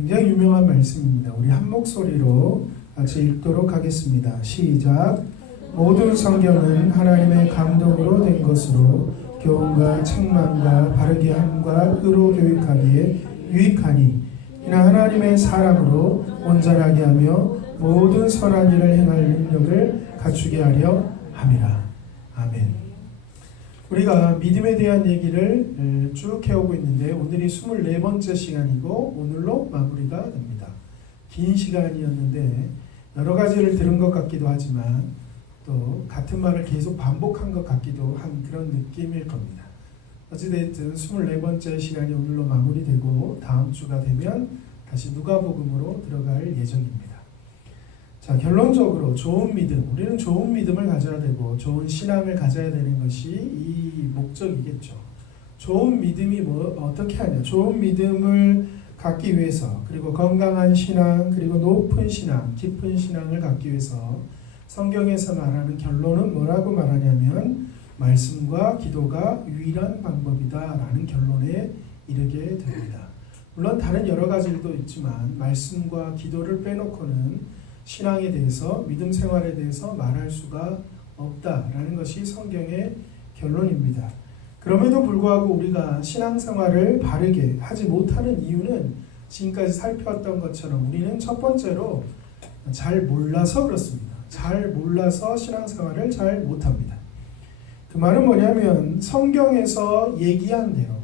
굉장히 유명한 말씀입니다. 우리 한 목소리로 같이 읽도록 하겠습니다. 시작. 모든 성경은 하나님의 감동으로 된 것으로 교훈과 책망과 바르게 함과 의로 교육하기에 유익하니 이는 하나님의 사람으로 온전하게 하며 모든 선한 일을 행할 능력을 갖추게 하려 함이라. 아멘. 우리가 믿음에 대한 얘기를 쭉 해오고 있는데 오늘이 24번째 시간이고 오늘로 마무리가 됩니다. 긴 시간이었는데 여러 가지를 들은 것 같기도 하지만 또 같은 말을 계속 반복한 것 같기도 한 그런 느낌일 겁니다. 어찌됐든 24번째 시간이 오늘로 마무리되고 다음 주가 되면 다시 누가복음으로 들어갈 예정입니다. 자, 결론적으로 좋은 믿음, 우리는 좋은 믿음을 가져야 되고 좋은 신앙을 가져야 되는 것이 이 목적이겠죠. 좋은 믿음이 어떻게 하냐? 좋은 믿음을 갖기 위해서, 그리고 건강한 신앙, 그리고 높은 신앙, 깊은 신앙을 갖기 위해서 성경에서 말하는 결론은 뭐라고 말하냐면 말씀과 기도가 유일한 방법이다라는 결론에 이르게 됩니다. 물론 다른 여러 가지도 있지만 말씀과 기도를 빼놓고는 신앙에 대해서, 믿음 생활에 대해서 말할 수가 없다라는 것이 성경의 결론입니다. 그럼에도 불구하고 우리가 신앙생활을 바르게 하지 못하는 이유는 지금까지 살펴왔던 것처럼 우리는 첫 번째로 잘 몰라서 그렇습니다. 잘 몰라서 신앙생활을 잘 못합니다. 그 말은 뭐냐면 성경에서 얘기한 대로,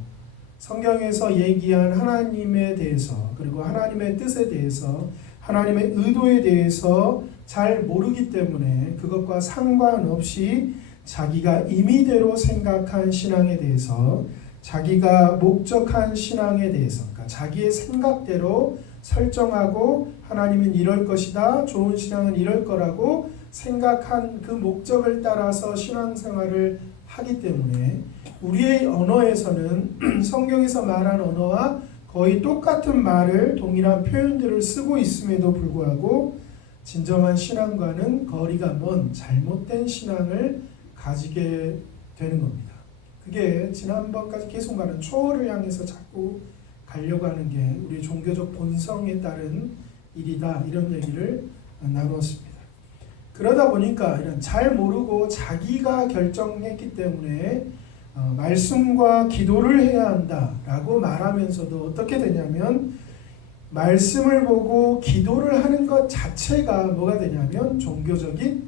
성경에서 얘기한 하나님에 대해서, 그리고 하나님의 뜻에 대해서, 하나님의 의도에 대해서 잘 모르기 때문에 그것과 상관없이 자기가 임의대로 생각한 신앙에 대해서, 자기가 목적한 신앙에 대해서, 그러니까 자기의 생각대로 설정하고 하나님은 이럴 것이다, 좋은 신앙은 이럴 거라고 생각한 그 목적을 따라서 신앙생활을 하기 때문에 우리의 언어에서는 성경에서 말한 언어와 거의 똑같은 말을, 동일한 표현들을 쓰고 있음에도 불구하고 진정한 신앙과는 거리가 먼 잘못된 신앙을 가지게 되는 겁니다. 그게 지난번까지 계속 말한 초월을 향해서 자꾸 가려고 하는 게 우리 종교적 본성에 따른 일이다, 이런 얘기를 나누었습니다. 그러다 보니까 이런 잘 모르고 자기가 결정했기 때문에 말씀과 기도를 해야 한다라고 말하면서도 어떻게 되냐면 말씀을 보고 기도를 하는 것 자체가 뭐가 되냐면 종교적인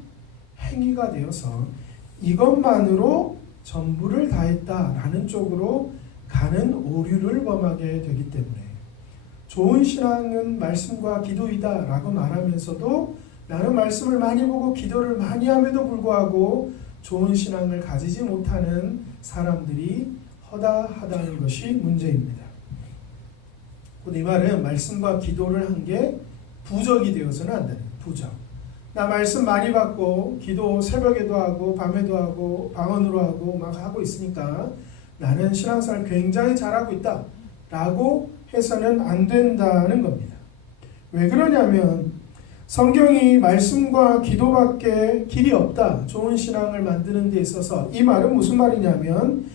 행위가 되어서 이것만으로 전부를 다했다라는 쪽으로 가는 오류를 범하게 되기 때문에 좋은 신앙은 말씀과 기도이다라고 말하면서도 나는 말씀을 많이 보고 기도를 많이 함에도 불구하고 좋은 신앙을 가지지 못하는 사람들이 허다하다는 것이 문제입니다. 이 말은 말씀과 기도를 한 게 부적이 되어서는 안 되는 부적. 나 말씀 많이 받고 기도 새벽에도 하고 밤에도 하고 방언으로 하고 막 하고 있으니까 나는 신앙생활 굉장히 잘하고 있다 라고 해서는 안 된다는 겁니다. 왜 그러냐면 성경이 말씀과 기도밖에 길이 없다, 좋은 신앙을 만드는 데 있어서 이 말은 무슨 말이냐면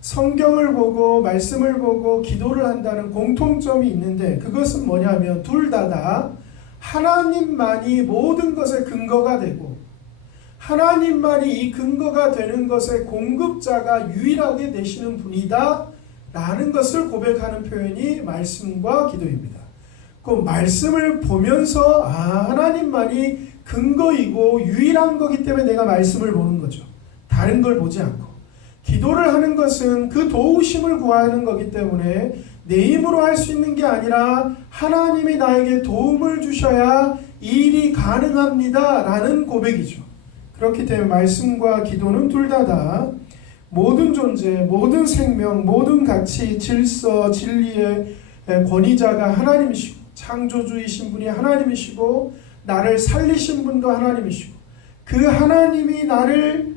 성경을 보고 말씀을 보고 기도를 한다는 공통점이 있는데 그것은 뭐냐면 둘 다 하나님만이 모든 것의 근거가 되고 하나님만이 이 근거가 되는 것의 공급자가 유일하게 되시는 분이다 라는 것을 고백하는 표현이 말씀과 기도입니다. 그 말씀을 보면서 하나님만이 근거이고 유일한 거기 때문에 내가 말씀을 보는 거죠. 다른 걸 보지 않고. 기도를 하는 것은 그 도우심을 구하는 거기 때문에 내 힘으로 할 수 있는 게 아니라 하나님이 나에게 도움을 주셔야 이 일이 가능합니다 라는 고백이죠. 그렇기 때문에 말씀과 기도는 둘 다 모든 존재, 모든 생명, 모든 가치, 질서, 진리의 권위자가 하나님이시고 창조주이신 분이 하나님이시고 나를 살리신 분도 하나님이시고 그 하나님이 나를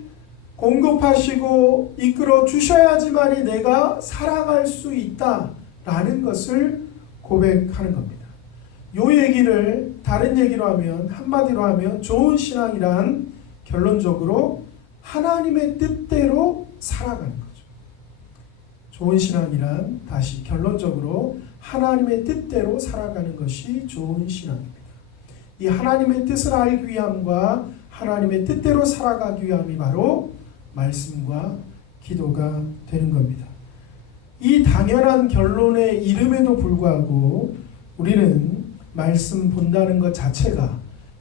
공급하시고 이끌어 주셔야지만이 내가 살아갈 수 있다라는 것을 고백하는 겁니다. 이 얘기를 다른 얘기로 하면, 한마디로 하면 좋은 신앙이란 결론적으로 하나님의 뜻대로 살아가는 거죠. 좋은 신앙이란 다시 결론적으로 하나님의 뜻대로 살아가는 것이 좋은 신앙입니다. 이 하나님의 뜻을 알기 위함과 하나님의 뜻대로 살아가기 위함이 바로 말씀과 기도가 되는 겁니다. 이 당연한 결론에 이름에도 불구하고 우리는 말씀 본다는 것 자체가,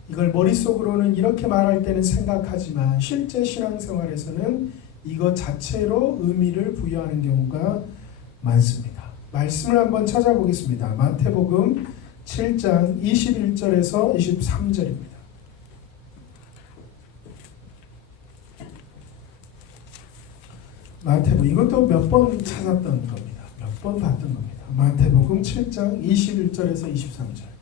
이걸 머릿속으로는 이렇게 말할 때는 생각하지만 실제 신앙생활에서는 이것 자체로 의미를 부여하는 경우가 많습니다. 말씀을 한번 찾아보겠습니다. 마태복음 7장 21절에서 23절입니다. 마태복음, 이것도 몇 번 찾았던 겁니다. 몇 번 봤던 겁니다. 마태복음 7장 21절에서 23절.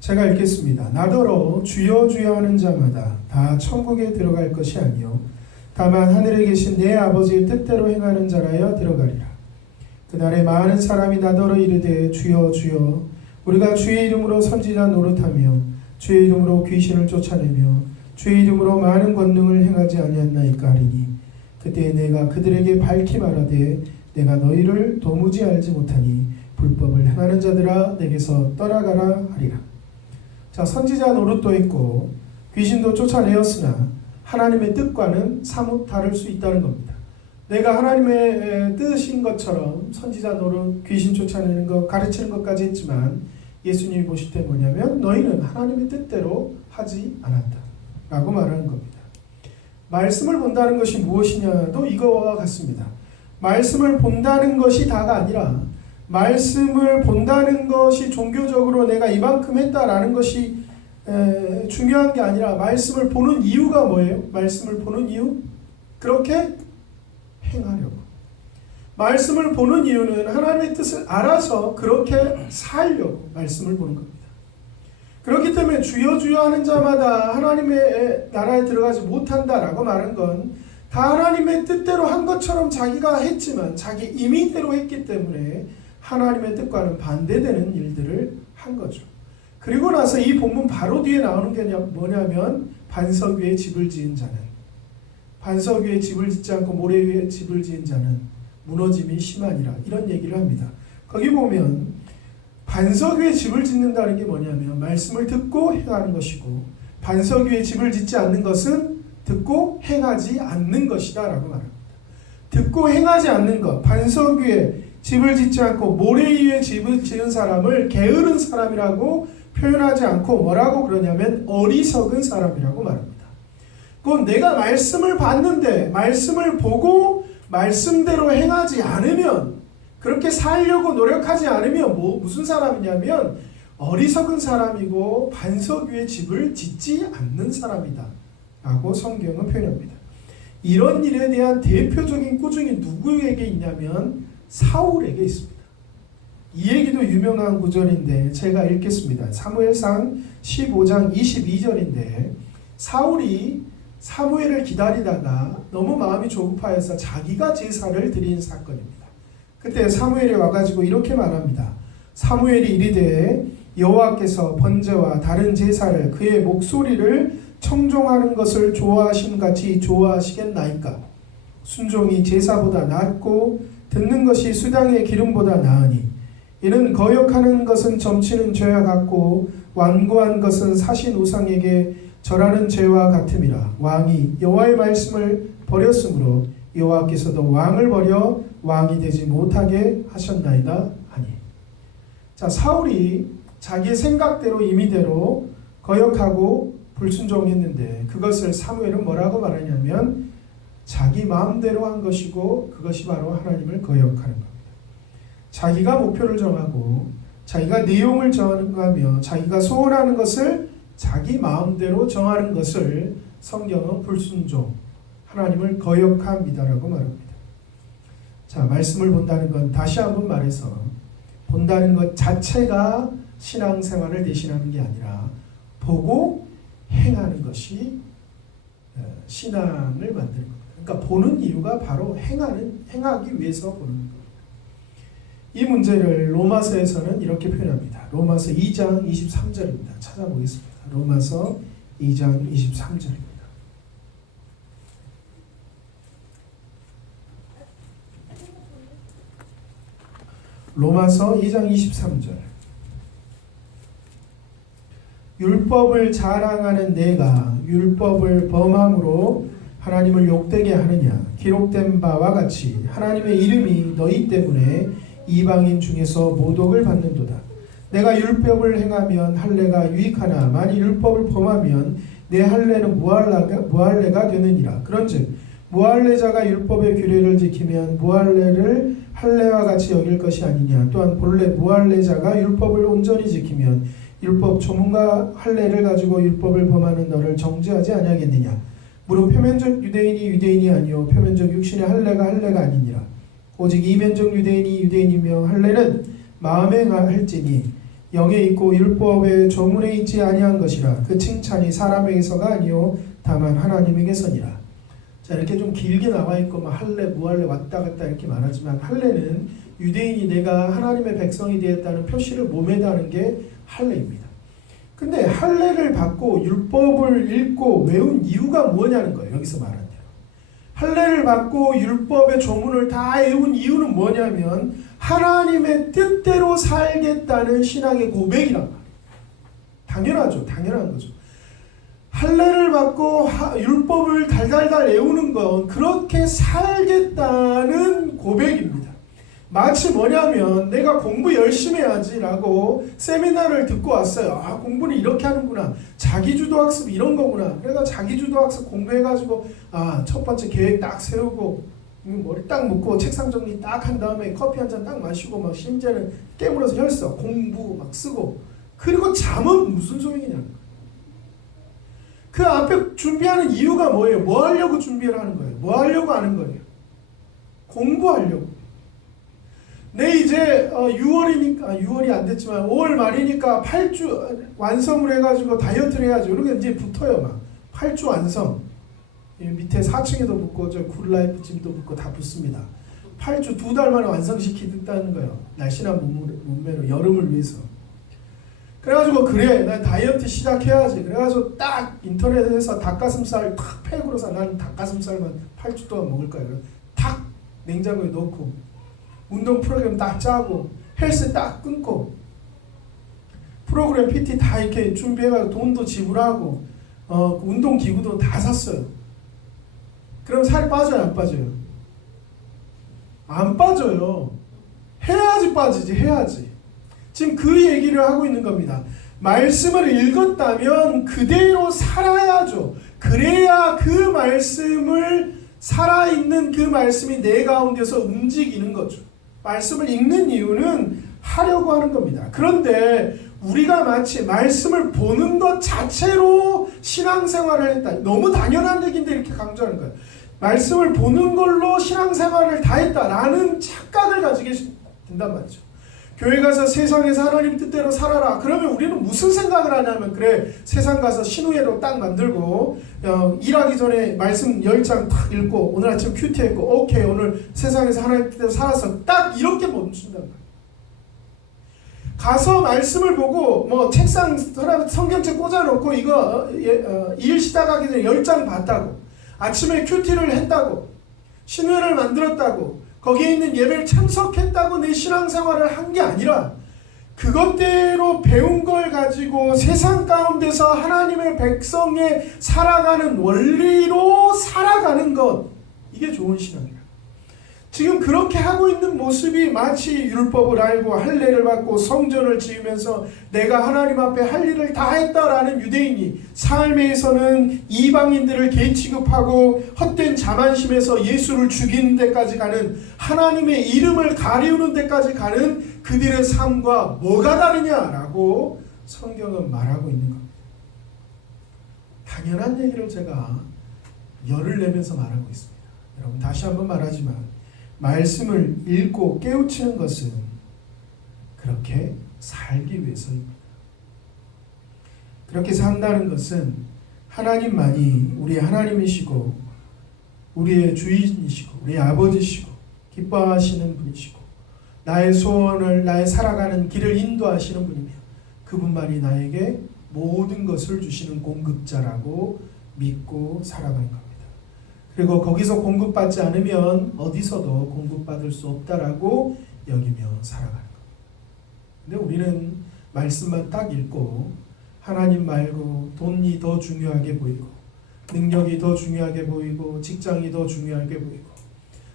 제가 읽겠습니다. 나더러 주여 주여 하는 자마다 다 천국에 들어갈 것이 아니요 다만 하늘에 계신 내 아버지의 뜻대로 행하는 자라야 들어가리라. 그날에 많은 사람이 나더러 이르되 주여 주여 우리가 주의 이름으로 선지자 노릇하며 주의 이름으로 귀신을 쫓아내며 주의 이름으로 많은 권능을 행하지 아니했나이까 하리니 그때 내가 그들에게 밝히 말하되 내가 너희를 도무지 알지 못하니 불법을 행하는 자들아 내게서 떠나가라 하리라. 자, 선지자 노릇도 했고 귀신도 쫓아내었으나 하나님의 뜻과는 사뭇 다를 수 있다는 겁니다. 내가 하나님의 뜻인 것처럼 선지자 노릇, 귀신 쫓아내는 것, 가르치는 것까지 했지만 예수님이 보실 때 뭐냐면 너희는 하나님의 뜻대로 하지 않았다 라고 말하는 겁니다. 말씀을 본다는 것이 무엇이냐도 이거와 같습니다. 말씀을 본다는 것이 다가 아니라 말씀을 본다는 것이 종교적으로 내가 이만큼 했다라는 것이 중요한 게 아니라 말씀을 보는 이유가 뭐예요? 말씀을 보는 이유? 그렇게 행하려고. 말씀을 보는 이유는 하나님의 뜻을 알아서 그렇게 살려고 말씀을 보는 겁니다. 그렇기 때문에 주여 주여 하는 자마다 하나님의 나라에 들어가지 못한다라고 말한 건 다 하나님의 뜻대로 한 것처럼 자기가 했지만 자기 임의대로 했기 때문에 하나님의 뜻과는 반대되는 일들을 한 거죠. 그리고 나서 이 본문 바로 뒤에 나오는 게 뭐냐면 반석 위에 집을 지은 자는, 반석 위에 집을 짓지 않고 모래 위에 집을 지은 자는 무너짐이 심하니라, 이런 얘기를 합니다. 거기 보면 반석 위에 집을 짓는다는 게 뭐냐면 말씀을 듣고 행하는 것이고 반석 위에 집을 짓지 않는 것은 듣고 행하지 않는 것이다 라고 말합니다. 듣고 행하지 않는 것, 반석 위에 집을 짓지 않고 모래 위에 집을 지은 사람을 게으른 사람이라고 표현하지 않고 뭐라고 그러냐면 어리석은 사람이라고 말합니다. 그건 내가 말씀을 봤는데 말씀을 보고 말씀대로 행하지 않으면, 그렇게 살려고 노력하지 않으면 무슨 사람이냐면 어리석은 사람이고 반석 위에 집을 짓지 않는 사람이다 라고 성경은 표현합니다. 이런 일에 대한 대표적인 꾸중이 누구에게 있냐면 사울에게 있습니다. 이 얘기도 유명한 구절인데 제가 읽겠습니다. 사무엘상 15장 22절인데 사울이 사무엘을 기다리다가 너무 마음이 조급하여서 자기가 제사를 드린 사건입니다. 그때 사무엘이 와가지고 이렇게 말합니다. 사무엘이 이르되 여호와께서 번제와 다른 제사를 그의 목소리를 청종하는 것을 좋아하심 같이 좋아하시겠나이까? 순종이 제사보다 낫고 듣는 것이 수당의 기름보다 나으니 이는 거역하는 것은 점치는 죄와 같고 완고한 것은 사신 우상에게 절하는 죄와 같음이라. 왕이 여호와의 말씀을 버렸으므로 여호와께서도 왕을 버려 왕이 되지 못하게 하셨나이다 하니. 자, 사울이 자기의 생각대로 임의대로 거역하고 불순종했는데 그것을 사무엘은 뭐라고 말하냐면 자기 마음대로 한 것이고 그것이 바로 하나님을 거역하는 겁니다. 자기가 목표를 정하고 자기가 내용을 정하며 자기가 소원하는 것을 자기 마음대로 정하는 것을 성경은 불순종, 하나님을 거역합니다라고 말합니다. 자, 말씀을 본다는 건 다시 한번 말해서 본다는 것 자체가 신앙생활을 대신하는 게 아니라 보고 행하는 것이 신앙을 만드는 겁니다. 그러니까 보는 이유가 바로 행하기 위해서 보는 겁니다. 이 문제를 로마서에서는 이렇게 표현합니다. 로마서 2장 23절입니다. 찾아보겠습니다. 로마서 2장 23절입니다. 로마서 2장 23절. 율법을 자랑하는 내가 율법을 범함으로 하나님을 욕되게 하느냐? 기록된 바와 같이 하나님의 이름이 너희 때문에 이방인 중에서 모독을 받는도다. 내가 율법을 행하면 할례가 유익하나 만일 율법을 범하면 내 할례는 무할례가 되느니라. 그런즉 무할례자가 율법의 규례를 지키면 무할례를 할례와 같이 여길 것이 아니냐. 또한 본래 무할례자가 율법을 온전히 지키면 율법 조문과 할례를 가지고 율법을 범하는 너를 정죄하지 아니하겠느냐. 무릇 표면적 유대인이 유대인이 아니요 표면적 육신의 할례가 아니니라. 오직 이면적 유대인이 유대인이며 할례는 마음에 할지니 영에 있고 율법의 조문에 있지 아니한 것이라. 그 칭찬이 사람에게서가 아니요 다만 하나님에게서니라. 자, 이렇게 좀 길게 나와 있고 할례 무할례 왔다 갔다 이렇게 말하지만 할례는 유대인이 내가 하나님의 백성이 되었다는 표시를 몸에다 하는 게 할례입니다. 근데 할례를 받고 율법을 읽고 외운 이유가 뭐냐는 거예요. 여기서 말하는 대로. 할례를 받고 율법의 조문을 다 외운 이유는 뭐냐면 하나님의 뜻대로 살겠다는 신앙의 고백이란 말이에요. 당연하죠. 당연한 거죠. 할례를 받고 율법을 달달달 외우는 건 그렇게 살겠다는 고백입니다. 마치 뭐냐면 내가 공부 열심히 해야지라고 세미나를 듣고 왔어요. 아, 공부는 이렇게 하는구나. 자기주도학습 이런 거구나. 그래서 자기주도학습 공부해가지고 첫 번째 계획 딱 세우고 머리 딱 묶고 책상 정리 딱 한 다음에 커피 한 잔 딱 마시고 막 심지어는 깨물어서 혈서 공부 막 쓰고 그리고 잠은 무슨 소용이냐. 그 앞에 준비하는 이유가 뭐예요? 뭐 하려고 준비를 하는 거예요? 뭐 하려고 하는 거예요? 공부하려고. 내 이제 6월이 안 됐지만 5월 말이니까 8주 완성을 해가지고 다이어트를 해야지. 이런 게 이제 붙어요. 막 8주 완성. 밑에 4층에도 붙고 저 굿라이프 짐도 붙고 다 붙습니다. 8주 2달 만에 완성시키겠다는 거예요. 날씬한 몸매로 여름을 위해서. 그래가지고 그래 난 다이어트 시작해야지. 그래가지고 딱 인터넷에서 닭가슴살 탁 팩으로 사. 난 닭가슴살만 8주 동안 먹을 거야. 탁 냉장고에 넣고 운동 프로그램 딱 짜고 헬스 딱 끊고 프로그램 PT 다 이렇게 준비해가지고 돈도 지불하고 운동 기구도 다 샀어요. 그럼 살이 빠져요? 안 빠져요? 안 빠져요. 해야지 빠지지. 해야지. 지금 그 얘기를 하고 있는 겁니다. 말씀을 읽었다면 그대로 살아야죠. 그래야 그 말씀을 살아있는 그 말씀이 내 가운데서 움직이는 거죠. 말씀을 읽는 이유는 하려고 하는 겁니다. 그런데 우리가 마치 말씀을 보는 것 자체로 신앙생활을 했다. 너무 당연한 얘기인데 이렇게 강조하는 거예요. 말씀을 보는 걸로 신앙생활을 다 했다라는 착각을 가지게 된단 말이죠. 교회 가서 세상에서 하나님 뜻대로 살아라. 그러면 우리는 무슨 생각을 하냐면 그래 세상 가서 신우회로 딱 만들고 일하기 전에 말씀 10장 딱 읽고 오늘 아침 큐티 했고 오케이 오늘 세상에서 하나님 뜻대로 살아서 딱 이렇게 멈춘단 말이에요. 가서 말씀을 보고 뭐 책상 성경책 꽂아놓고 이거 일 시작하기 전에 10장 봤다고 아침에 큐티를 했다고 신우회를 만들었다고 거기에 있는 예배를 참석했다고 내 신앙생활을 한 게 아니라 그것대로 배운 걸 가지고 세상 가운데서 하나님의 백성의 살아가는 원리로 살아가는 것, 이게 좋은 신앙이야. 지금 그렇게 하고 있는 모습이 마치 율법을 알고 할례를 받고 성전을 지으면서 내가 하나님 앞에 할 일을 다 했다라는 유대인이 삶에서는 이방인들을 개취급하고 헛된 자만심에서 예수를 죽이는 데까지 가는 하나님의 이름을 가리우는 데까지 가는 그들의 삶과 뭐가 다르냐라고 성경은 말하고 있는 겁니다. 당연한 얘기를 제가 열을 내면서 말하고 있습니다. 여러분 다시 한번 말하지만 말씀을 읽고 깨우치는 것은 그렇게 살기 위해서입니다. 그렇게 산다는 것은 하나님만이 우리의 하나님이시고 우리의 주인이시고 우리의 아버지시고 기뻐하시는 분이시고 나의 소원을 나의 살아가는 길을 인도하시는 분이며 그분만이 나에게 모든 것을 주시는 공급자라고 믿고 살아가는 겁니다. 그리고 거기서 공급받지 않으면 어디서도 공급받을 수 없다라고 여기며 살아가는 겁니다. 근데 우리는 말씀만 딱 읽고 하나님 말고 돈이 더 중요하게 보이고 능력이 더 중요하게 보이고 직장이 더 중요하게 보이고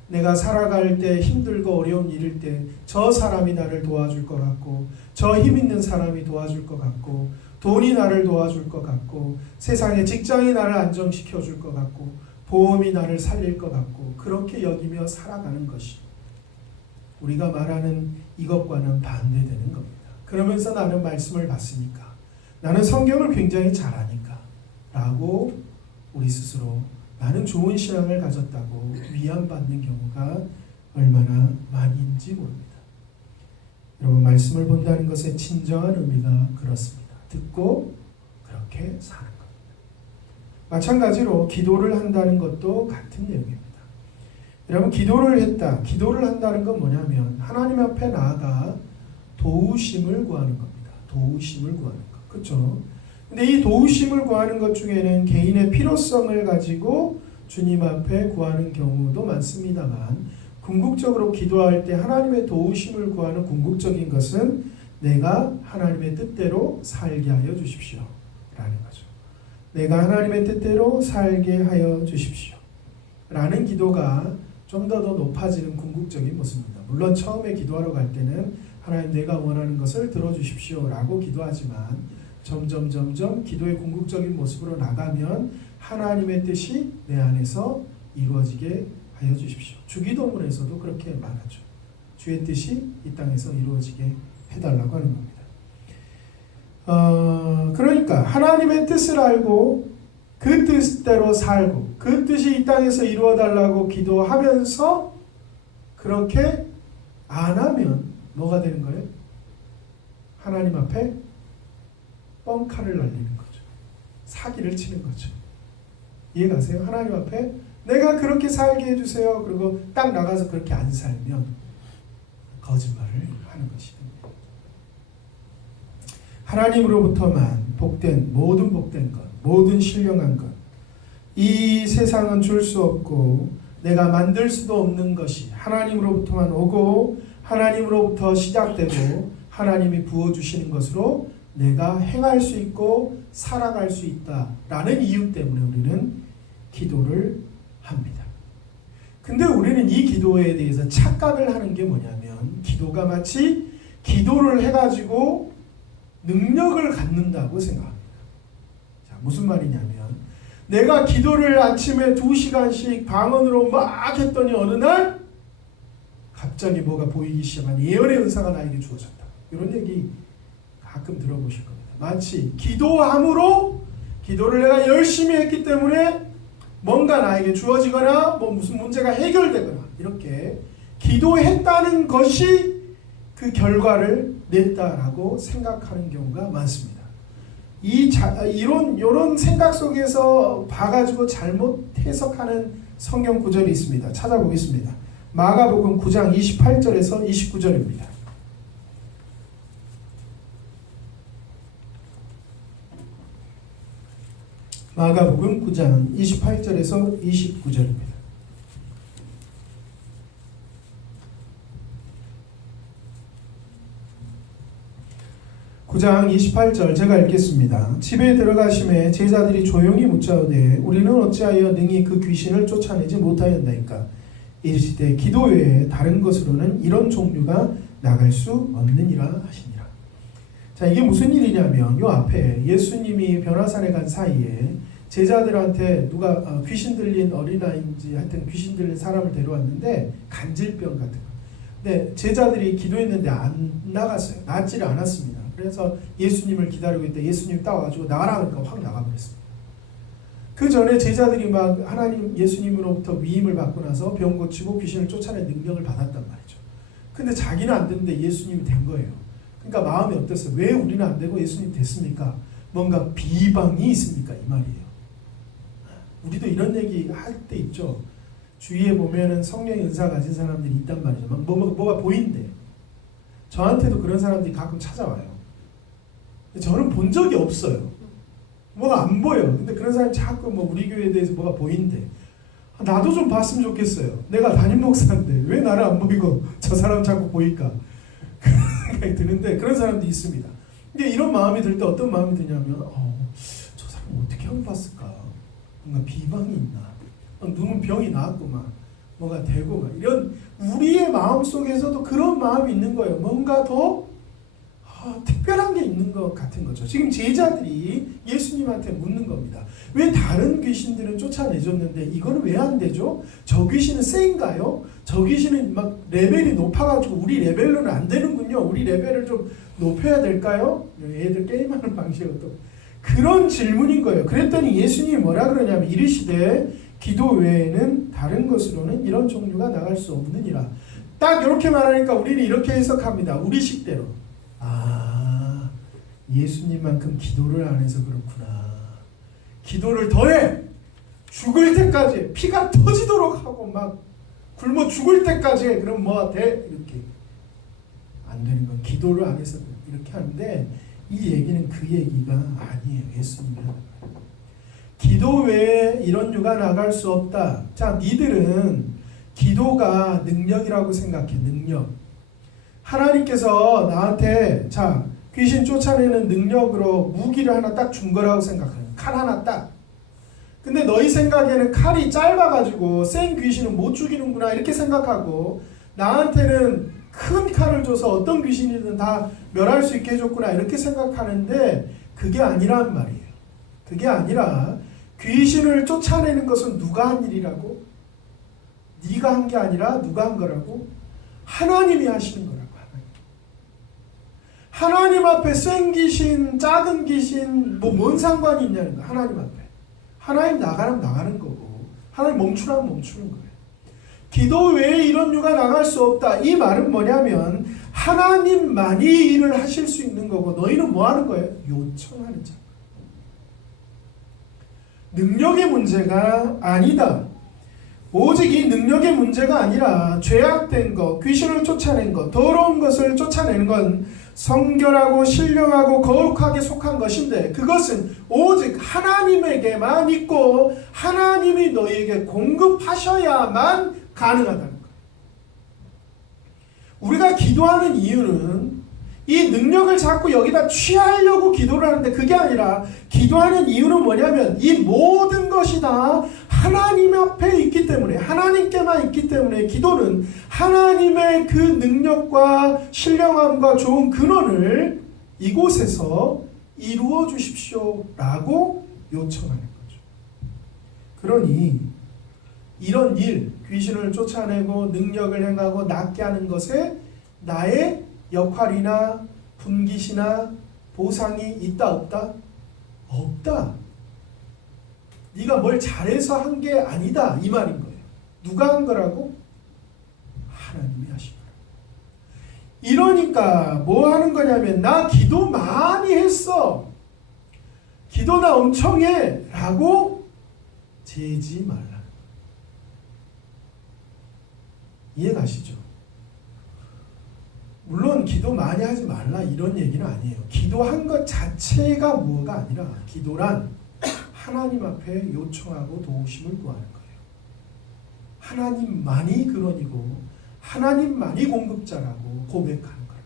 내가 살아갈 때 힘들고 어려운 일일 때 저 사람이 나를 도와줄 것 같고 저 힘 있는 사람이 도와줄 것 같고 돈이 나를 도와줄 것 같고 세상에 직장이 나를 안정시켜 줄 것 같고 보험이 나를 살릴 것 같고 그렇게 여기며 살아가는 것이 우리가 말하는 이것과는 반대되는 겁니다. 그러면서 나는 말씀을 봤으니까 나는 성경을 굉장히 잘 아니까 라고 우리 스스로 나는 좋은 신앙을 가졌다고 위안받는 경우가 얼마나 많이인지 모릅니다. 여러분 말씀을 본다는 것의 진정한 의미가 그렇습니다. 듣고 그렇게 사는 겁니다. 마찬가지로 기도를 한다는 것도 같은 내용입니다. 여러분 기도를 했다. 기도를 한다는 건 뭐냐면 하나님 앞에 나아가 도우심을 구하는 겁니다. 도우심을 구하는 것. 그렇죠? 근데 이 도우심을 구하는 것 중에는 개인의 필요성을 가지고 주님 앞에 구하는 경우도 많습니다만 궁극적으로 기도할 때 하나님의 도우심을 구하는 궁극적인 것은 내가 하나님의 뜻대로 살게 하여 주십시오 라는 거죠. 내가 하나님의 뜻대로 살게 하여 주십시오 라는 기도가 좀 더 높아지는 궁극적인 모습입니다. 물론 처음에 기도하러 갈 때는 하나님 내가 원하는 것을 들어주십시오 라고 기도하지만 점점 기도의 궁극적인 모습으로 나가면 하나님의 뜻이 내 안에서 이루어지게 하여 주십시오. 주기도문에서도 그렇게 말하죠. 주의 뜻이 이 땅에서 이루어지게 해달라고 하는 겁니다. 그러니까 하나님의 뜻을 알고 그 뜻대로 살고 그 뜻이 이 땅에서 이루어달라고 기도하면서 그렇게 안 하면 뭐가 되는 거예요? 하나님 앞에 뻥카를 날리는 거죠. 사기를 치는 거죠. 이해가세요? 하나님 앞에 내가 그렇게 살게 해주세요. 그리고 딱 나가서 그렇게 안 살면 거짓말을 하는 것입니다. 하나님으로부터만 복된 모든 복된 것, 모든 신령한 것, 이 세상은 줄 수 없고 내가 만들 수도 없는 것이 하나님으로부터만 오고 하나님으로부터 시작되고 하나님이 부어주시는 것으로 내가 행할 수 있고 살아갈 수 있다라는 이유 때문에 우리는 기도를 합니다. 근데 우리는 이 기도에 대해서 착각을 하는 게 뭐냐면 기도가 마치 기도를 해가지고 능력을 갖는다고 생각합니다. 자, 무슨 말이냐면 내가 기도를 아침에 2시간씩 방언으로 막 했더니 어느 날 갑자기 뭐가 보이기 시작한 예언의 은사가 나에게 주어졌다. 이런 얘기 가끔 들어보실 겁니다. 마치 기도함으로 기도를 내가 열심히 했기 때문에 뭔가 나에게 주어지거나 뭐 무슨 문제가 해결되거나 이렇게 기도했다는 것이 그 결과를 냈다라고 생각하는 경우가 많습니다. 이런 생각 속에서 봐가지고 잘못 해석하는 성경 구절이 있습니다. 찾아보겠습니다. 마가복음 9장 28절에서 29절입니다. 마가복음 9장 28절에서 29절입니다. 9장 28절 제가 읽겠습니다. 집에 들어가심에 제자들이 조용히 묻자오되 우리는 어찌하여 능히 그 귀신을 쫓아내지 못하였나이까. 이르시되 기도 외에 다른 것으로는 이런 종류가 나갈 수 없느니라 하시니라. 자, 이게 무슨 일이냐면 요 앞에 예수님이 변화산에 간 사이에 제자들한테 누가 귀신 들린 어린아이인지 하여튼 귀신 들린 사람을 데려왔는데 간질병 같은 거. 근데 제자들이 기도했는데 안 나갔어요. 낫지를 않았습니다. 그래서 예수님을 기다리고 있다 예수님 따와가지고 나가라 하니까 확 나가버렸습니다. 그 전에 제자들이 막 하나님 예수님으로부터 위임을 받고 나서 병 고치고 귀신을 쫓아낸 능력을 받았단 말이죠. 근데 자기는 안 됐는데 예수님이 된 거예요. 그러니까 마음이 어땠어요? 왜 우리는 안 되고 예수님 됐습니까? 뭔가 비방이 있습니까? 이 말이에요. 우리도 이런 얘기 할 때 있죠. 주위에 보면은 성령의 은사 가진 사람들이 있단 말이죠. 막 뭐가 보인대. 저한테도 그런 사람들이 가끔 찾아와요. 저는 본 적이 없어요. 뭐가 안 보여. 근데 그런 사람이 자꾸 뭐 우리 교회에 대해서 뭐가 보인대. 나도 좀 봤으면 좋겠어요. 내가 담임 목사인데 왜 나를 안 보이고 저 사람 자꾸 보일까? 그런 생각이 드는데 그런 사람도 있습니다. 근데 이런 마음이 들 때 어떤 마음이 드냐면 저 사람 어떻게 안 봤을까? 뭔가 비방이 있나? 누군 병이 나았구만. 뭐가 되고 막 이런 우리의 마음 속에서도 그런 마음이 있는 거예요. 뭔가 더 특별한 게 있는 것 같은 거죠. 지금 제자들이 예수님한테 묻는 겁니다. 왜 다른 귀신들은 쫓아내줬는데 이거는 왜 안 되죠? 저 귀신은 센가요? 저 귀신은 막 레벨이 높아가지고 우리 레벨로는 안 되는군요. 우리 레벨을 좀 높여야 될까요? 애들 게임하는 방식은 또 그런 질문인 거예요. 그랬더니 예수님이 뭐라 그러냐면 이르시되 기도 외에는 다른 것으로는 이런 종류가 나갈 수 없느니라. 딱 이렇게 말하니까 우리는 이렇게 해석합니다. 우리 식대로. 예수님만큼 기도를 안 해서 그렇구나. 기도를 더해! 죽을 때까지 피가 터지도록 하고 막 굶어 죽을 때까지 해. 그럼 뭐가 돼? 이렇게 안 되는 건 기도를 안 해서 이렇게 하는데 이 얘기는 그 얘기가 아니에요. 예수님이 기도 외에 이런 유가 나갈 수 없다. 자, 니들은 기도가 능력이라고 생각해. 능력. 하나님께서 나한테 자 귀신 쫓아내는 능력으로 무기를 하나 딱 준 거라고 생각해. 칼 하나 딱. 근데 너희 생각에는 칼이 짧아가지고 센 귀신은 못 죽이는구나 이렇게 생각하고 나한테는 큰 칼을 줘서 어떤 귀신이든 다 멸할 수 있게 해줬구나 이렇게 생각하는데 그게 아니란 말이에요. 그게 아니라 귀신을 쫓아내는 것은 누가 한 일이라고? 네가 한 게 아니라 누가 한 거라고? 하나님이 하시는 거라고. 하나님 앞에 센 귀신, 작은 귀신 뭔 상관이 있냐는 거야. 하나님 앞에. 하나님 나가면 나가는 거고 하나님 멈추라면 멈추는 거예요. 기도 외에 이런 유가 나갈 수 없다. 이 말은 뭐냐면 하나님만이 일을 하실 수 있는 거고 너희는 뭐 하는 거예요? 요청하는 자. 능력의 문제가 아니다. 오직 이 능력의 문제가 아니라 죄악된 것, 귀신을 쫓아낸 것, 더러운 것을 쫓아내는 건 성결하고 신령하고 거룩하게 속한 것인데 그것은 오직 하나님에게만 있고 하나님이 너희에게 공급하셔야만 가능하다는 거예요. 우리가 기도하는 이유는 이 능력을 자꾸 여기다 취하려고 기도를 하는데 그게 아니라 기도하는 이유는 뭐냐면 이 모든 것이 다 하나님 앞에 있기 때문에 하나님께만 있기 때문에 기도는 하나님의 그 능력과 신령함과 좋은 근원을 이곳에서 이루어 주십시오 라고 요청하는 거죠. 그러니 이런 일, 귀신을 쫓아내고 능력을 행하고 낫게 하는 것에 나의 역할이나 분깃이나 보상이 있다 없다? 없다. 네가 뭘 잘해서 한 게 아니다 이 말인 거예요. 누가 한 거라고? 하나님이 하신 거예요. 이러니까 뭐 하는 거냐면 나 기도 많이 했어. 기도 나 엄청 해 라고 재지 말라. 이해가시죠? 물론 기도 많이 하지 말라 이런 얘기는 아니에요. 기도한 것 자체가 뭐가 아니라 기도란 하나님 앞에 요청하고 도우심을 구하는 거예요. 하나님만이 근원이고 하나님만이 공급자라고 고백하는 거예요.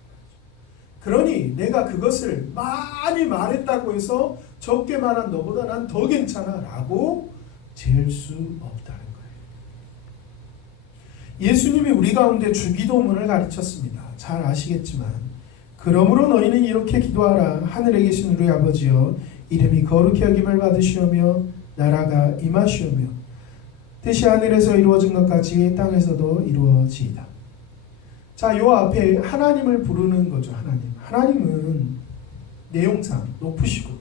그러니 내가 그것을 많이 말했다고 해서 적게 말한 너보다 난 더 괜찮아 라고 잴 수 없다는 거예요. 예수님이 우리 가운데 주기도문을 가르쳤습니다. 잘 아시겠지만 그러므로 너희는 이렇게 기도하라. 하늘에 계신 우리 아버지여 이름이 거룩히 여김을 받으시오며 나라가 임하시오며 뜻이 하늘에서 이루어진 것 같이 땅에서도 이루어지이다. 자, 요 앞에 하나님을 부르는 거죠. 하나님은 내용상 높으시고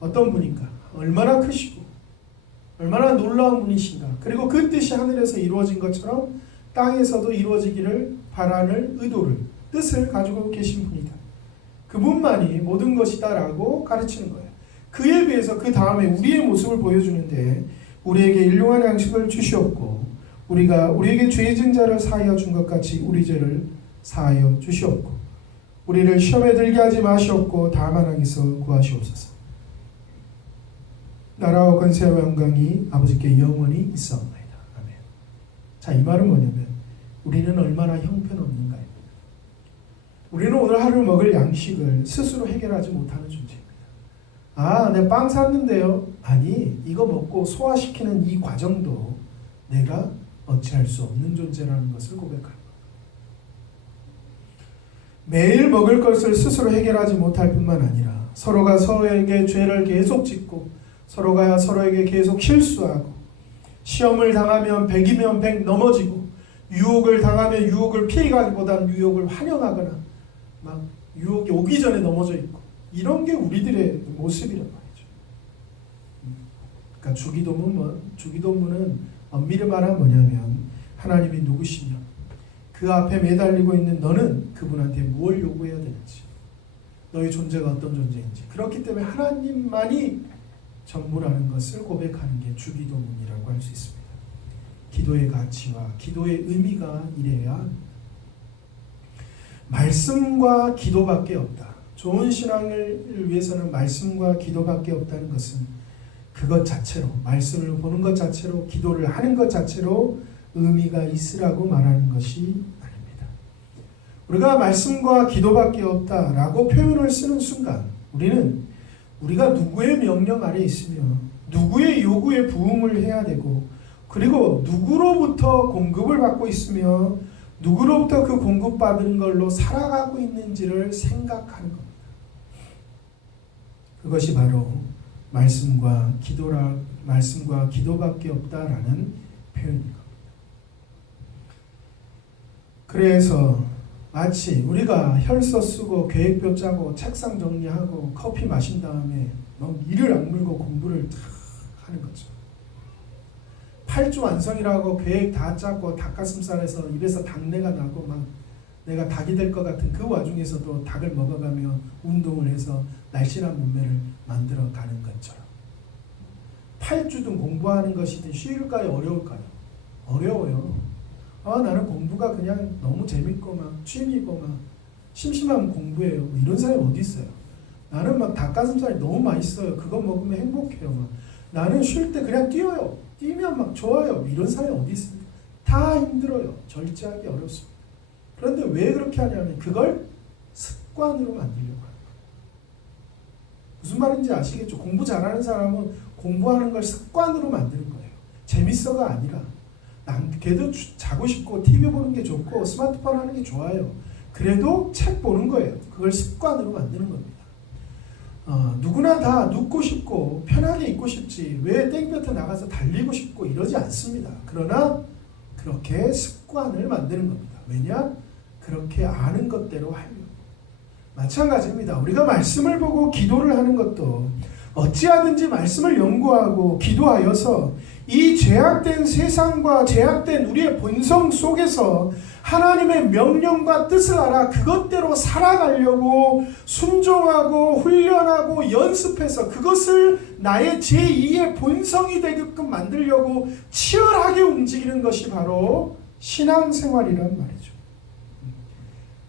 어떤 분인가? 얼마나 크시고 얼마나 놀라운 분이신가? 그리고 그 뜻이 하늘에서 이루어진 것처럼 땅에서도 이루어지기를 바라는 의도를 뜻을 가지고 계신 분이다. 그분만이 모든 것이다라고 가르치는 거예요. 그에 비해서 그 다음에 우리의 모습을 보여주는데 우리에게 일용할 양식을 주시옵고 우리에게 죄 지은 자를 사하여 준 것 같이 우리 죄를 사하여 주시옵고 우리를 시험에 들게 하지 마시옵고 다만 악에서 구하시옵소서. 나라와 권세와 영광이 아버지께 영원히 있사옵나이다. 자, 이 말은 뭐냐면 우리는 얼마나 형편없는가요? 우리는 오늘 하루 먹을 양식을 스스로 해결하지 못하는 존재입니다. 아, 내가 빵 샀는데요. 아니, 이거 먹고 소화시키는 이 과정도 내가 어찌할 수 없는 존재라는 것을 고백하는 겁니다. 매일 먹을 것을 스스로 해결하지 못할 뿐만 아니라 서로가 서로에게 죄를 계속 짓고 서로가 서로에게 계속 실수하고 시험을 당하면 100이면 100 넘어지고 유혹을 당하면 유혹을 피해가기보다는 유혹을 환영하거나 막 유혹이 오기 전에 넘어져 있고 이런 게 우리들의 모습이란 말이죠. 그러니까 주기도문은 엄밀히 말하면 뭐냐면 하나님이 누구시며 그 앞에 매달리고 있는 너는 그분한테 무엇을 요구해야 되는지 너의 존재가 어떤 존재인지 그렇기 때문에 하나님만이 전부라는 것을 고백하는 게 주기도문이라고 할 수 있습니다. 기도의 가치와 기도의 의미가 이래야 말씀과 기도밖에 없다. 좋은 신앙을 위해서는 말씀과 기도밖에 없다는 것은 그것 자체로 말씀을 보는 것 자체로 기도를 하는 것 자체로 의미가 있으라고 말하는 것이 아닙니다. 우리가 말씀과 기도밖에 없다라고 표현을 쓰는 순간 우리가 누구의 명령 아래 있으며 누구의 요구에 부응을 해야 되고 그리고 누구로부터 공급을 받고 있으며 누구로부터 그 공급받은 걸로 살아가고 있는지를 생각하는 겁니다. 그것이 바로 말씀과 기도밖에 없다라는 표현입니다. 그래서 마치 우리가 혈서 쓰고 계획표 짜고 책상 정리하고 커피 마신 다음에 막 이를 악물고 공부를 다 하는 거죠. 8주 완성이라고 계획 다 짜고 닭가슴살에서 입에서 닭내가 나고 막 내가 닭이 될 것 같은 그 와중에서도 닭을 먹어가며 운동을 해서 날씬한 몸매를 만들어가는 것처럼 8주든 공부하는 것이든 쉬울까요? 어려울까요? 어려워요. 나는 공부가 그냥 너무 재밌고 막 취미고 막 심심하면 공부해요. 뭐 이런 사람이 어디 있어요? 나는 막 닭가슴살이 너무 맛있어요. 그거 먹으면 행복해요. 막 나는 쉴 때 그냥 뛰어요. 뛰면 막 좋아요. 이런 사람이 어디 있습니까? 다 힘들어요. 절제하기 어렵습니다. 그런데 왜 그렇게 하냐면 그걸 습관으로 만들려고 합니다. 무슨 말인지 아시겠죠? 공부 잘하는 사람은 공부하는 걸 습관으로 만드는 거예요. 재밌어가 아니라 걔도 자고 싶고 TV 보는 게 좋고 스마트폰 하는 게 좋아요. 그래도 책 보는 거예요. 그걸 습관으로 만드는 겁니다. 누구나 다 눕고 싶고 편하게 있고 싶지 왜 땡볕에 나가서 달리고 싶고 이러지 않습니다. 그러나 그렇게 습관을 만드는 겁니다. 왜냐? 그렇게 아는 것대로 하려고. 마찬가지입니다. 우리가 말씀을 보고 기도를 하는 것도 어찌하든지 말씀을 연구하고 기도하여서 이 죄악된 세상과 죄악된 우리의 본성 속에서 하나님의 명령과 뜻을 알아 그것대로 살아가려고 순종하고 훈련하고 연습해서 그것을 나의 제2의 본성이 되게끔 만들려고 치열하게 움직이는 것이 바로 신앙생활이란 말이죠.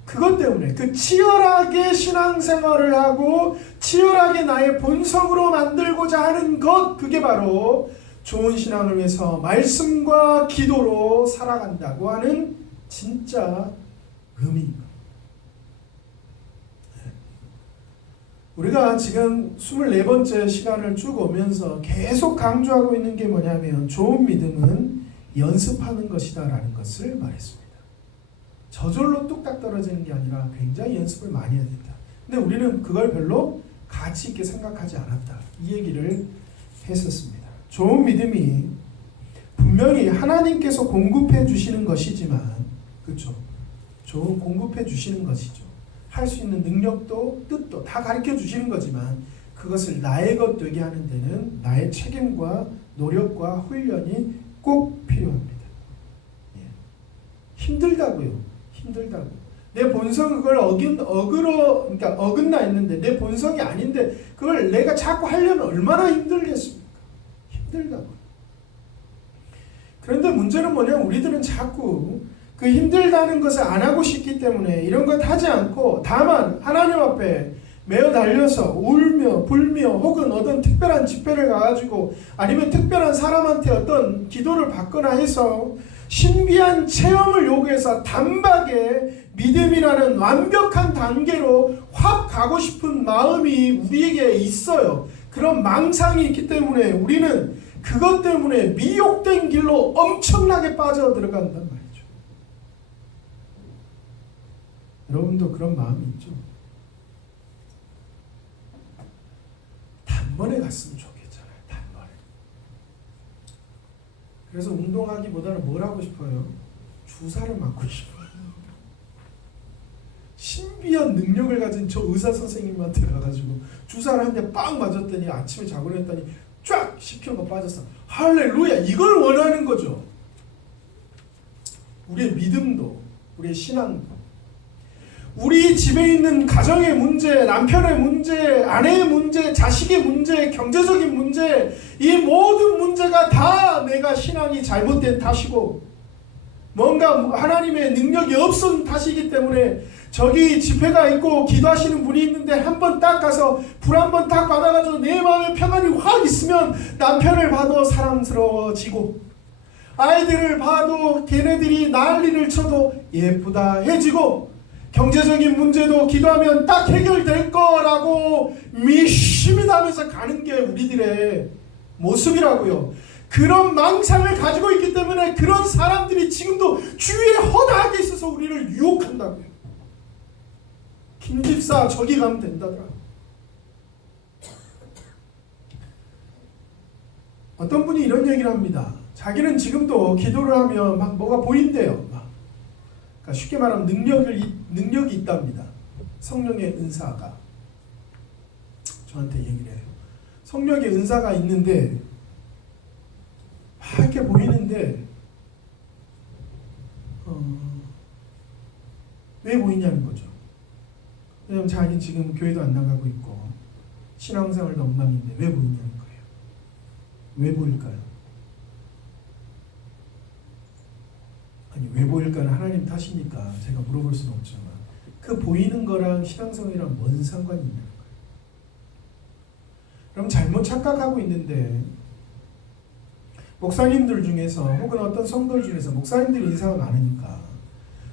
그것 때문에 그 치열하게 신앙생활을 하고 치열하게 나의 본성으로 만들고자 하는 것 그게 바로 좋은 신앙을 위해서 말씀과 기도로 살아간다고 하는 진짜 의미입니다. 우리가 지금 24번째 시간을 쭉 오면서 계속 강조하고 있는 게 뭐냐면 좋은 믿음은 연습하는 것이다 라는 것을 말했습니다. 저절로 뚝딱 떨어지는 게 아니라 굉장히 연습을 많이 해야 된다. 근데 우리는 그걸 별로 가치 있게 생각하지 않았다. 이 얘기를 했었습니다. 좋은 믿음이 분명히 하나님께서 공급해 주시는 것이지만 그렇죠. 좋은 공급해 주시는 것이죠. 할 수 있는 능력도 뜻도 다 가르쳐 주시는 거지만 그것을 나의 것 되게 하는 데는 나의 책임과 노력과 훈련이 꼭 필요합니다. 힘들다고요. 힘들다고. 내 본성 그걸 어긋나 있는데 내 본성이 아닌데 그걸 내가 자꾸 하려면 얼마나 힘들겠습니까? 힘들다고. 그런데 문제는 뭐냐면 우리들은 자꾸 그 힘들다는 것을 안 하고 싶기 때문에 이런 것 하지 않고 다만 하나님 앞에 매어 달려서 울며 불며 혹은 어떤 특별한 집회를 가가지고 아니면 특별한 사람한테 어떤 기도를 받거나 해서 신비한 체험을 요구해서 단박에 믿음이라는 완벽한 단계로 확 가고 싶은 마음이 우리에게 있어요. 그런 망상이 있기 때문에 우리는 그것 때문에 미혹된 길로 엄청나게 빠져 들어간단 말이죠. 여러분도 그런 마음이 있죠? 단번에 갔으면 좋겠잖아요. 단번에. 그래서 운동하기보다는 뭘 하고 싶어요? 주사를 맞고 싶어요. 신비한 능력을 가진 저 의사 선생님한테 가가지고 주사를 한 대 빵 맞았더니 아침에 자고 일어났더니 쫙 10kg가 빠졌어. 할렐루야! 이걸 원하는 거죠. 우리의 믿음도, 우리의 신앙도, 우리 집에 있는 가정의 문제, 남편의 문제, 아내의 문제, 자식의 문제, 경제적인 문제, 이 모든 문제가 다 내가 신앙이 잘못된 탓이고 뭔가 하나님의 능력이 없은 탓이기 때문에 저기 집회가 있고 기도하시는 분이 있는데 한번 딱 가서 불 한번 딱 받아가지고 내 마음에 평안이 확 있으면 남편을 봐도 사랑스러워지고 아이들을 봐도 걔네들이 난리를 쳐도 예쁘다 해지고 경제적인 문제도 기도하면 딱 해결될 거라고 믿습니다면서 가는 게 우리들의 모습이라고요. 그런 망상을 가지고 있기 때문에 그런 사람들이 지금도 주위에 허다하게 있어서 우리를 유혹한다고요. 김집사 저기 가면 된다더라. 어떤 분이 이런 얘기를 합니다. 자기는 지금도 기도를 하면 막 뭐가 보인대요. 막. 그러니까 쉽게 말하면 능력이 있답니다. 성령의 은사가. 저한테 얘기를 해요. 성령의 은사가 있는데 막 이렇게 보이는데 왜 보이냐는 거죠. 왜냐면 자기 지금 교회도 안 나가고 있고 신앙생활도 엉망인데 왜 보이냐는 거예요. 왜 보일까요? 아니 왜 보일까는 하나님 탓이니까 제가 물어볼 수는 없지만 그 보이는 거랑 신앙생활이랑 뭔 상관이 있냐는 거예요. 그럼 잘못 착각하고 있는데 목사님들 중에서 혹은 어떤 성도들 중에서 목사님들 인사가 많으니까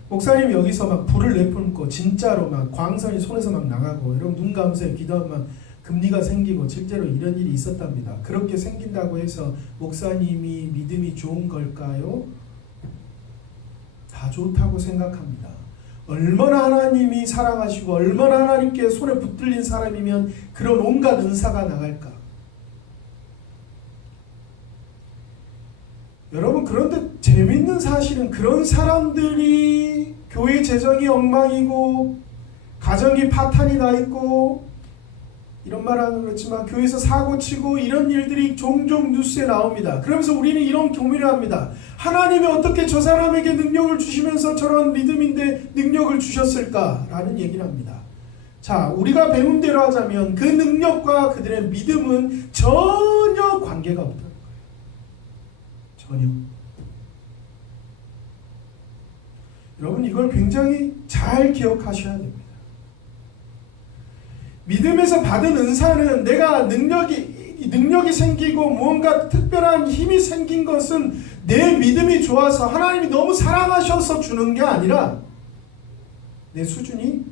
목사님이 여기서 막 불을 내뿜고 진짜로 막 광선이 손에서 막 나가고 여러분 눈 감으세요. 기도하면 금리가 생기고 실제로 이런 일이 있었답니다. 그렇게 생긴다고 해서 목사님이 믿음이 좋은 걸까요? 다 좋다고 생각합니다. 얼마나 하나님이 사랑하시고 얼마나 하나님께 손에 붙들린 사람이면 그런 온갖 은사가 나갈까? 여러분 그런데 재밌는 사실은 그런 사람들이 교회 재정이 엉망이고 가정이 파탄이 나 있고 이런 말하는 그렇지만 교회에서 사고치고 이런 일들이 종종 뉴스에 나옵니다. 그러면서 우리는 이런 고민을 합니다. 하나님이 어떻게 저 사람에게 능력을 주시면서 저런 믿음인데 능력을 주셨을까라는 얘기를 합니다. 자, 우리가 배운 대로 하자면 그 능력과 그들의 믿음은 전혀 관계가 없다는 거예요. 전혀. 여러분 이걸 굉장히 잘 기억하셔야 됩니다. 믿음에서 받은 은사는 내가 능력이 생기고 무언가 특별한 힘이 생긴 것은 내 믿음이 좋아서 하나님이 너무 사랑하셔서 주는 게 아니라 내 수준이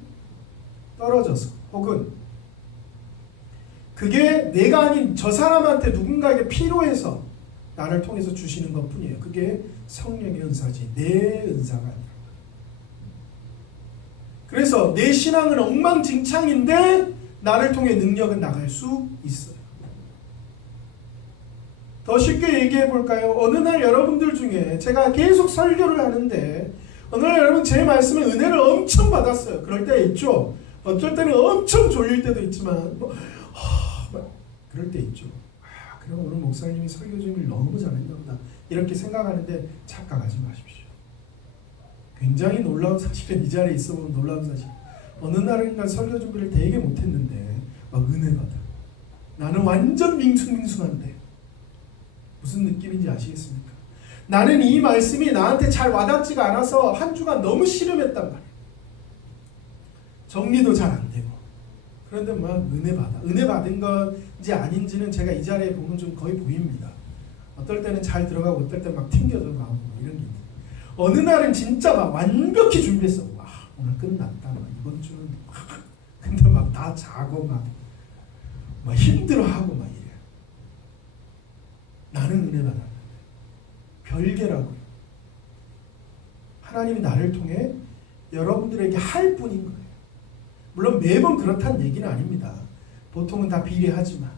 떨어져서 혹은 그게 내가 아닌 저 사람한테 누군가에게 필요해서 나를 통해서 주시는 것 뿐이에요. 그게 성령의 은사지 내 은사가 아니라. 그래서 내 신앙은 엉망진창인데 나를 통해 능력은 나갈 수 있어요. 더 쉽게 얘기해 볼까요? 어느 날 여러분들 중에 제가 계속 설교를 하는데 어느 날 여러분 제 말씀에 은혜를 엄청 받았어요. 그럴 때 있죠. 어쩔 때는 엄청 졸릴 때도 있지만 그럴 때 있죠. 그럼 오늘 목사님이 설교 준비를 너무 잘했나 보다 이렇게 생각하는데 착각하지 마십시오. 굉장히 놀라운 사실은 이 자리에 있어보면 놀라운 사실. 어느 날인가 설교 준비를 되게 못했는데 막 은혜 받아. 나는 완전 밍숭밍숭한데 무슨 느낌인지 아시겠습니까? 나는 이 말씀이 나한테 잘 와닿지가 않아서 한 주간 너무 씨름했단 말이에요. 정리도 잘 안 되고. 그런데 막 은혜 받아. 은혜 받은 건지 아닌지는 제가 이 자리에 보면 좀 거의 보입니다. 어떨 때는 잘 들어가고 어떨 때는 막 튕겨져 나오고 이런 게 있어요. 어느 날은 진짜 막 완벽히 준비했어. 와, 오늘 끝났다. 막 이번 주는 근데 막 다 자고 막 힘들어하고 막 이래. 나는 은혜 받았는데 별개라고요. 하나님이 나를 통해 여러분들에게 할 뿐인 거예요. 물론 매번 그렇다는 얘기는 아닙니다. 보통은 다 비례하지만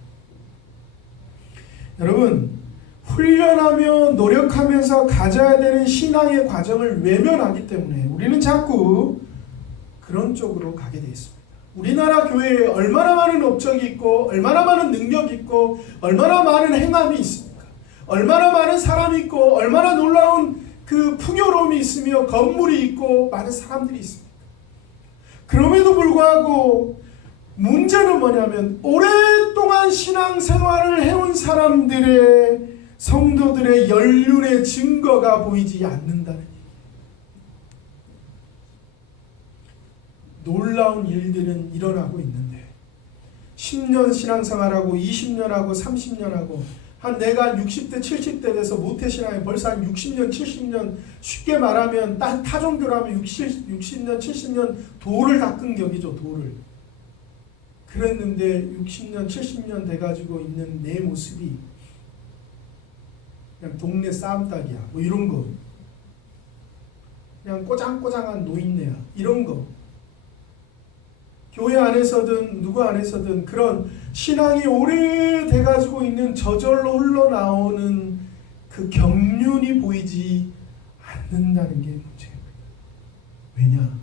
여러분, 훈련하며 노력하면서 가져야 되는 신앙의 과정을 외면하기 때문에 우리는 자꾸 그런 쪽으로 가게 되어 있습니다. 우리나라 교회에 얼마나 많은 업적이 있고 얼마나 많은 능력이 있고 얼마나 많은 행함이 있습니까? 얼마나 많은 사람이 있고 얼마나 놀라운 그 풍요로움이 있으며 건물이 있고 많은 사람들이 있습니다. 그럼에도 불구하고 문제는 뭐냐면 오랫동안 신앙생활을 해온 사람들의 성도들의 연륜의 증거가 보이지 않는다는 얘기예요. 놀라운 일들은 일어나고 있는데 10년 신앙생활하고 20년하고 30년하고 내가 60대 70대 돼서 모태신앙에 벌써 한 60년 70년 쉽게 말하면 타종교라면 60년 70년 도를 닦은 격이죠. 도를. 그랬는데 60년 70년 돼가지고 있는 내 모습이 그냥 동네 싸움닭이야. 뭐 이런 거. 그냥 꼬장꼬장한 노인네야. 이런 거. 교회 안에서든 누구 안에서든 그런 신앙이 오래돼가지고 있는 저절로 흘러나오는 그 경륜이 보이지 않는다는 게 문제예요. 왜냐?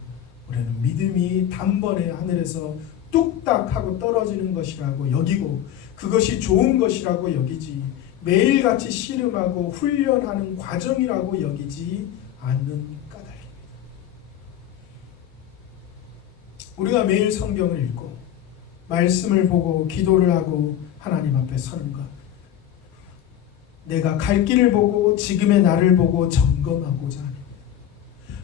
우리는 믿음이 단번에 하늘에서 뚝딱 하고 떨어지는 것이라고 여기고 그것이 좋은 것이라고 여기지 매일같이 씨름하고 훈련하는 과정이라고 여기지 않는 까닭입니다. 우리가 매일 성경을 읽고 말씀을 보고 기도를 하고 하나님 앞에 서는 것, 내가 갈 길을 보고 지금의 나를 보고 점검하고자 합니다.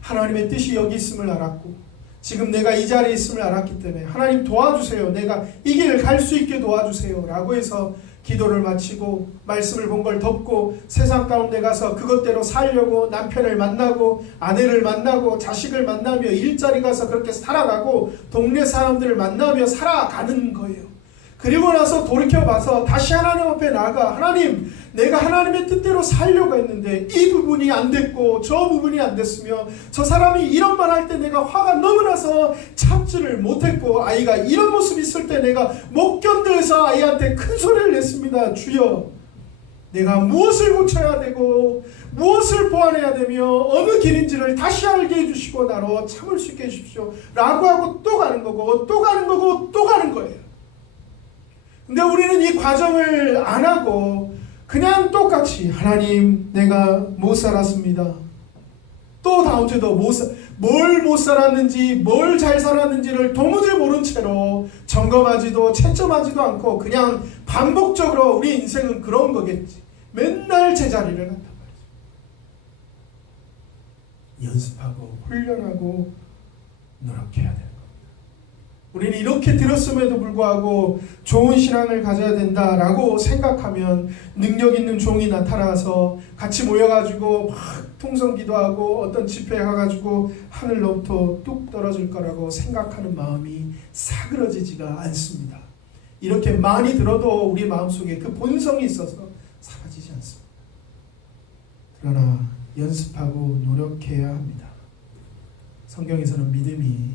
하나님의 뜻이 여기 있음을 알았고 지금 내가 이 자리에 있음을 알았기 때문에 하나님 도와주세요. 내가 이 길을 갈 수 있게 도와주세요. 라고 해서 기도를 마치고 말씀을 본 걸 덮고 세상 가운데 가서 그것대로 살려고 남편을 만나고 아내를 만나고 자식을 만나며 일자리 가서 그렇게 살아가고 동네 사람들을 만나며 살아가는 거예요. 그리고 나서 돌이켜봐서 다시 하나님 앞에 나가 하나님 내가 하나님의 뜻대로 살려고 했는데 이 부분이 안 됐고 저 부분이 안 됐으며 저 사람이 이런 말 할 때 내가 화가 너무 나서 참지를 못했고 아이가 이런 모습이 있을 때 내가 못 견뎌서 아이한테 큰 소리를 냈습니다. 주여 내가 무엇을 고쳐야 되고 무엇을 보완해야 되며 어느 길인지를 다시 알게 해주시고 나로 참을 수 있게 해주십시오 라고 하고 또 가는 거고 또 가는 거고 또 가는 거예요. 근데 우리는 이 과정을 안 하고 그냥 똑같이 하나님 내가 못 살았습니다. 또 다음 주도 뭘 못 살았는지 뭘 잘 살았는지를 도무지 모른 채로 점검하지도 채점하지도 않고 그냥 반복적으로 우리 인생은 그런 거겠지. 맨날 제자리를 간단 말이죠. 연습하고 훈련하고 노력해야 돼요. 우리는 이렇게 들었음에도 불구하고 좋은 신앙을 가져야 된다라고 생각하면 능력 있는 종이 나타나서 같이 모여가지고 막 통성기도하고 어떤 집회에 가가지고 하늘로부터 뚝 떨어질 거라고 생각하는 마음이 사그러지지가 않습니다. 이렇게 많이 들어도 우리 마음속에 그 본성이 있어서 사라지지 않습니다. 그러나 연습하고 노력해야 합니다. 성경에서는 믿음이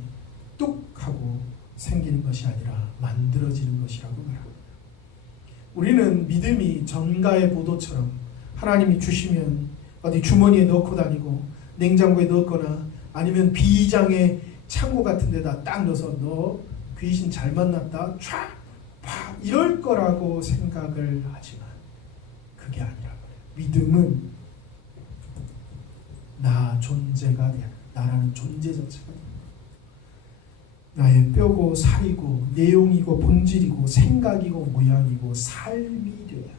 뚝 하고 생기는 것이 아니라 만들어지는 것이라고 말합니다. 우리는 믿음이 전가의 보도처럼 하나님이 주시면 어디 주머니에 넣고 다니고 냉장고에 넣거나 아니면 비장의 창고 같은 데다 딱 넣어서 너 귀신 잘 만났다 촤! 팍! 이럴 거라고 생각을 하지만 그게 아니라 믿음은 나 존재가 돼야 나라는 존재 자체가 돼요. 나의 뼈고 살이고 내용이고 본질이고 생각이고 모양이고 삶이 되어야 돼.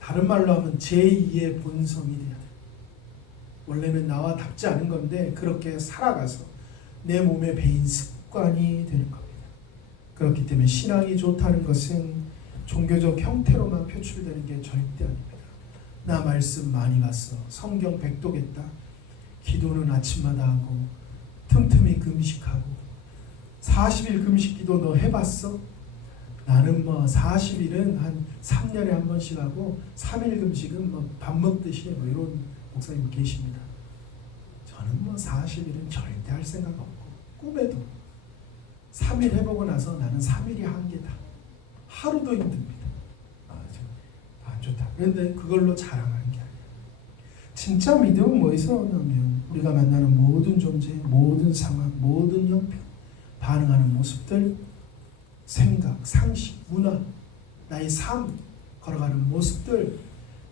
다른 말로 하면 제2의 본성이 돼야 돼. 원래는 나와 닿지 않은 건데 그렇게 살아가서 내 몸에 배인 습관이 되는 겁니다. 그렇기 때문에 신앙이 좋다는 것은 종교적 형태로만 표출되는 게 절대 아닙니다. 나 말씀 많이 봤어. 성경 백독했다. 기도는 아침마다 하고 틈틈이 금식하고 40일 금식 기도 너 해봤어? 나는 뭐 40일은 한 3년에 한 번씩 하고 3일 금식은 뭐 밥 먹듯이 뭐 이런 목사님 계십니다. 저는 뭐 40일은 절대 할 생각 없고 꿈에도 3일 해보고 나서 나는 3일이 한계다. 하루도 힘듭니다. 안 좋다. 그런데 그걸로 자랑하는 게 아니야. 진짜 믿음은 뭐에서 오냐면 우리가 만나는 모든 존재, 모든 상황, 모든 형편, 반응하는 모습들, 생각, 상식, 문화, 나의 삶, 걸어가는 모습들,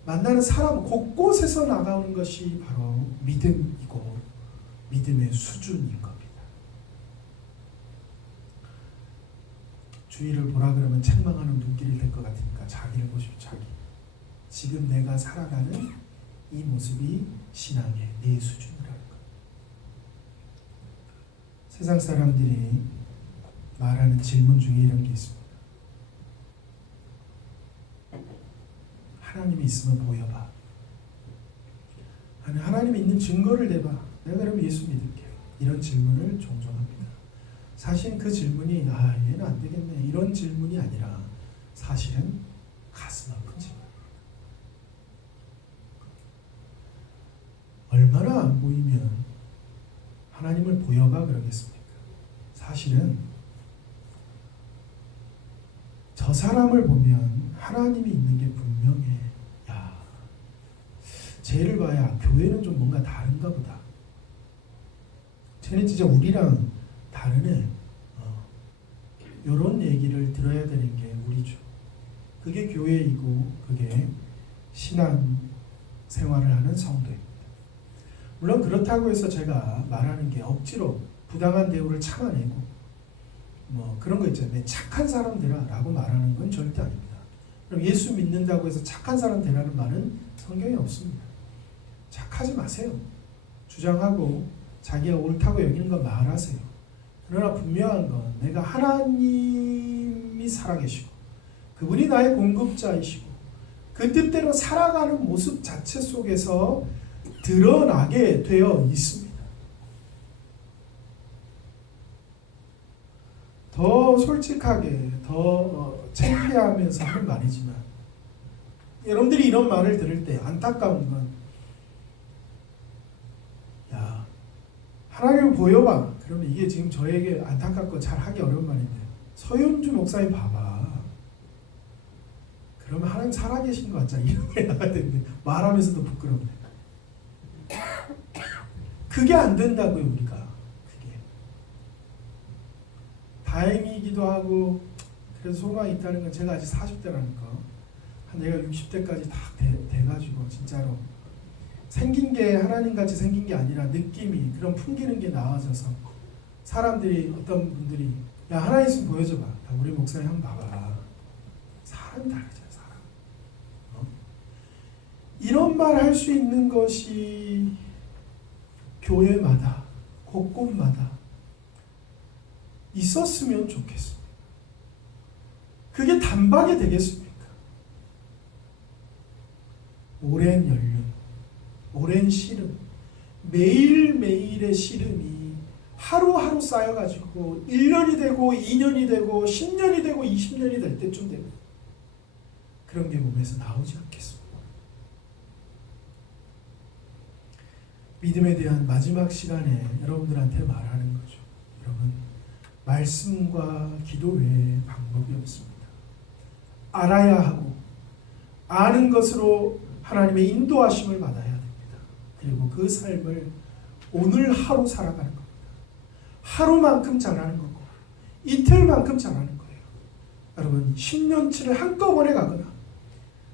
만나는 사람 곳곳에서 나가오는 것이 바로 믿음이고 믿음의 수준인 겁니다. 주위를 보라 그러면 책망하는 눈길이 될 것 같으니까 자기를 보십시오. 자기. 지금 내가 살아가는 이 모습이 신앙의 내 수준이라는 것. 세상 사람들이 말하는 질문 중에 이런 게 있습니다. 하나님이 있으면 보여봐. 아니, 하나님이 있는 증거를 내봐. 내가 그럼 예수 믿을게. 이런 질문을 종종 합니다. 사실 그 질문이 얘는 안 되겠네 이런 질문이 아니라 사실은 가슴 아픈 질문. 얼마나 안 보이면 하나님을 보여봐 그러겠습니까? 사실은 저 사람을 보면 하나님이 있는 게 분명해. 야, 쟤를 봐야 교회는 좀 뭔가 다른가 보다. 쟤는 진짜 우리랑 다르네. 이런 얘기를 들어야 되는 게 우리죠. 그게 교회이고 그게 신앙 생활을 하는 성도입니다. 물론 그렇다고 해서 제가 말하는 게 억지로 부당한 대우를 참아내고 뭐 그런 거 있잖아요. 착한 사람 되라 라고 말하는 건 절대 아닙니다. 그럼 예수 믿는다고 해서 착한 사람 되라는 말은 성경에 없습니다. 착하지 마세요. 주장하고 자기가 옳다고 여기는 건 말하세요. 그러나 분명한 건 내가 하나님이 살아계시고 그분이 나의 공급자이시고 그 뜻대로 살아가는 모습 자체 속에서 드러나게 되어 있습니다. 더 솔직하게 더 창피하면서 하는 말이지만 여러분들이 이런 말을 들을 때 안타까운 건 야, 하나님을 보여봐. 그러면 이게 지금 저에게 안타깝고 잘 하기 어려운 말인데 서윤주 목사님 봐봐. 그러면 하나님 살아계신 거 같잖아. 이런 게 나가야 되는데 말하면서도 부끄럽네. 그게 안 된다고요. 우리가 그게 다행이기도 하고 그래서 소망이 있다는 건 제가 아직 40대라는 거 한 내가 60대까지 다 돼가지고 진짜로 생긴 게 하나님같이 생긴 게 아니라 느낌이 그런 풍기는 게 나와져서 사람들이 어떤 분들이 야 하나님 있으면 보여줘봐. 우리 목사님 한번 봐봐. 사람이 다르잖아. 사람. 이런 말 할 수 있는 것이 교회마다 곳곳마다 있었으면 좋겠습니다. 그게 단박에 되겠습니까? 오랜 연륜, 오랜 씨름, 매일매일의 씨름이 하루하루 쌓여가지고 1년이 되고 2년이 되고 10년이 되고 20년이 될 때쯤 되면 그런 게 몸에서 나오지 않겠습니까? 믿음에 대한 마지막 시간에 여러분들한테 말하는 거죠. 여러분, 말씀과 기도 외에 방법이 없습니다. 알아야 하고 아는 것으로 하나님의 인도하심을 받아야 됩니다. 그리고 그 삶을 오늘 하루 살아가는 겁니다. 하루만큼 잘하는 거고 이틀만큼 잘하는 거예요. 여러분 10년치를 한꺼번에 가거나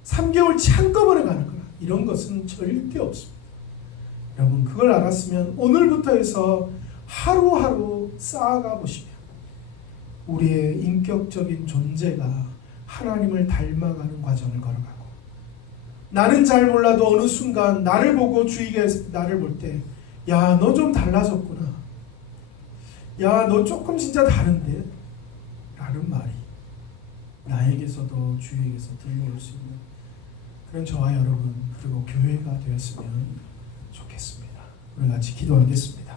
3개월치 한꺼번에 가는 거나 이런 것은 절대 없습니다. 여러분 그걸 알았으면 오늘부터 해서 하루하루 쌓아가 보시면 우리의 인격적인 존재가 하나님을 닮아가는 과정을 걸어가고 나는 잘 몰라도 어느 순간 나를 보고 주위가 나를 볼 때 야, 너 좀 달라졌구나. 야, 너 조금 진짜 다른데? 라는 말이 나에게서도 주위에게서 들려올 수 있는 그런 저와 여러분 그리고 교회가 되었으면 좋겠습니다. 우리 같이 기도하겠습니다.